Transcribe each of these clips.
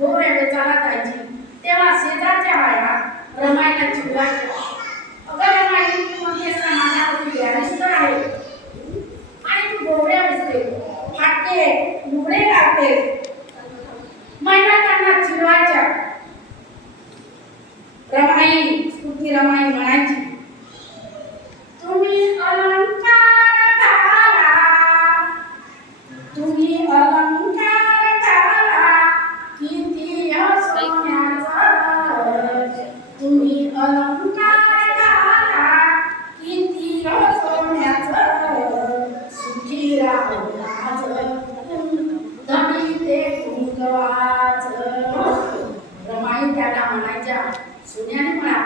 गोव्या वेचायला जायची तेव्हा शेजारच्या बाया रमाईला चिडवायच्या. अगं रमाई, तू म्हणतेस ना माझ्यावरती बॅरिस्टर आहे आणि तू गोव्या वेचते, फाटते, लुगडे घालते. महिला त्यांना चिडवायच्या. रमाई, स्तुती रमाई म्हणायची, तुम्ही अलंकार घाला, तुम्ही अलंकार घाला, किती सोन्याचं, तुम्ही अलंकार घाला, किती सोन्याचं, सुखी राहू माझं, धनी ते कुंकवाचं. रमाई त्याला म्हणायच्या, सोन्याने म्हणा,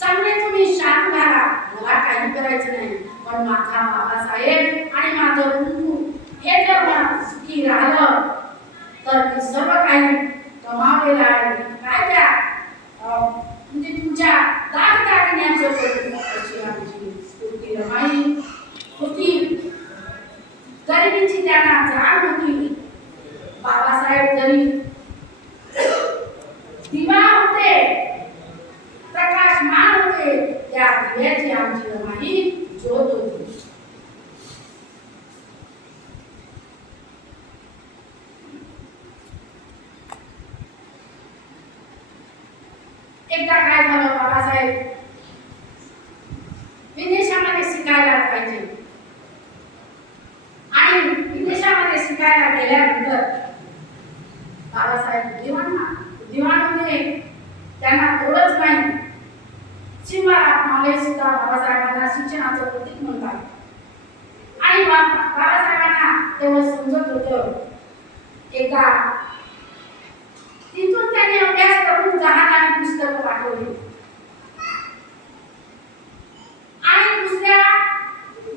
चांगले तुम्ही शान घाला, मला काही करायचं नाही, पण माझा बाबासाहेब आणि माझं कुंकू हे जर मला सुखी राहिलं तर मी सर्व काही कमावलेलं आहे. काय त्या म्हणजे तुमच्या दागदागिन्याचं करू. अशी आमची स्तुती रमाई होती. गरिबीची त्यांना जाण होती. बाबासाहेब जरी दिवा होते, प्रकाशमान होते, त्या दिव्याची आमची रमाई ज्योत होती. एकदा काय झालं, बाबासाहेब विदेशामध्ये शिकायला पाहिजे आणि विदेशामध्ये शिकायला गेल्यानंतर बाबासाहेब दिवाण होते. त्यांना थोडंच नाही, शिवारात नॉलेज सुद्धा बाबासाहेबांना शिक्षणाचं प्रतीक म्हणतात. आणि बाबासाहेबांना तेव्हा समजत होतं. एकदा तिथून त्यांनी अभ्यास करून जहाजाने पुस्तकं पाठवली आणि दुसऱ्या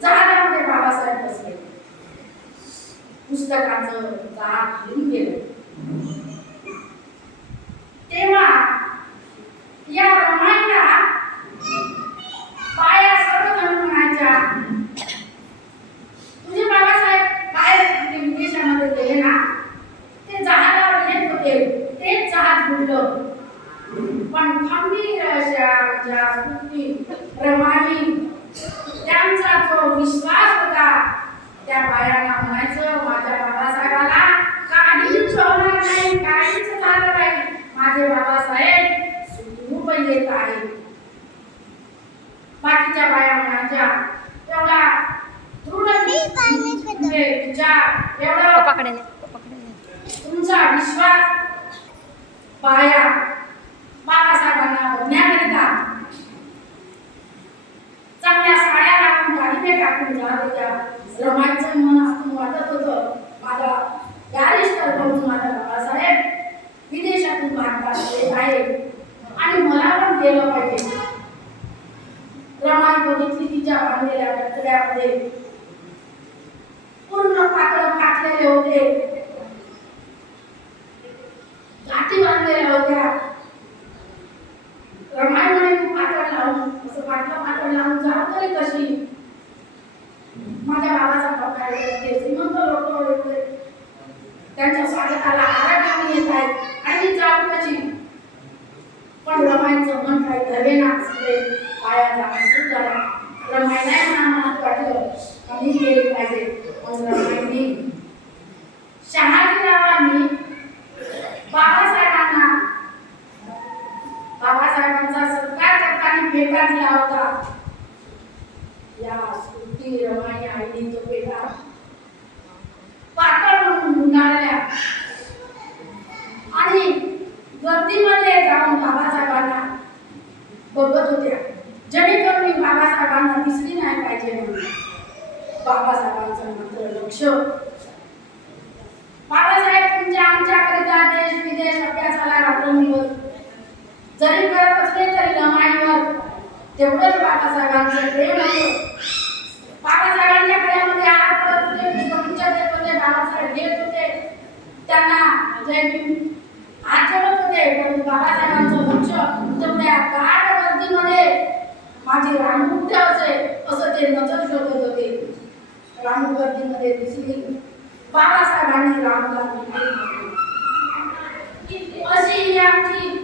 जहाजामध्ये बाबासाहेब बसले. पुस्तकाचं जहाज घेऊन गेलं. तेव्हा या रमाईला बाया सर्वजण म्हणायच्या, तुझे बाबासाहेब बाहेर विदेशामध्ये गेले ना, ते जहाजावर येत होते, तेच जहाज बुडलं. पण खंबीर अशा ज्या स्तुती रमाई, त्यांचा जो विश्वास होता, त्या बायांना म्हणायचं, माझ्या बाबासाहेबाला काहीच होणार नाही, काहीच झालं नाही, माझे बाबासाहेब सुखरूप येत आहेत. बाकीच्या बाया म्हणायच्या, एवढा दृढ विचार, एवढा तुमचा विश्वास बाया बाबासाहेबांना बघण्याकरिता चांगल्या साड्या घालून दागिने टाकून जात होत्या. रमाईचं मन आतून वाटत होतं, माझा बॅरिस्टर बनून माझा बाबासाहेब विदेशातून भारतात येत आहे आणि मला पण गेलं पाहिजे. रमाई बघितली तिच्या बांधलेल्या कटड्यामध्ये पूर्ण पातळ फाटलेले होते, गाठी बांधलेल्या होत्या. रमाई म्हणे, तू पातळ लावून असं पातळ लावून जाऊ तरी कशी? माझ्या बाबाचा पप्पा येते, श्रीमंत लोक होते, त्यांच्या स्वागताला हार घेऊन येत आहेत आणि मी जाऊ कशी? पण रमाईचं मन काही धरेना. पाया जाणं सुरू झाला. रमाईला मनात वाटलं कमी केली पाहिजे. पण रमाईने शहाजीरावांनी बाबासाहेबांचा सत्कार करताना पेटा दिला होता. या स्तुती रमाई आईने तो पेटा पातळ म्हणून गुंडाळल्या आणि गर्दीमध्ये जाऊन बाबासाहेबांना बघत होत्या, जेणेकरून बाबासाहेबांना दिसली नाही पाहिजे म्हणून. बाबासाहेबांचं मात्र लक्ष, बाबासाहेब तुमच्या आमच्याकरिता देश विदेश अभ्यासाला रात्रंदिवस जरी करत असले तरी रमाईवर तेवढंच बाबासाहेबांचं प्रेम होतं. बाबासाहेबांच्या गळ्यामध्ये हात पडत होते, पुष्पगुच्छ देत होते, बाबासाहेब घेत होते, त्यांना जय भीम हात जोडत होते. पण बाबासाहेबांचं लक्ष तेवढ्या गाढ गर्दीमध्ये माझी रानू कुठे असेल असं ते नजर शोधत होते. रानू गर्दीमध्ये दिसली. बाबासाहेबांनी रानूला आमची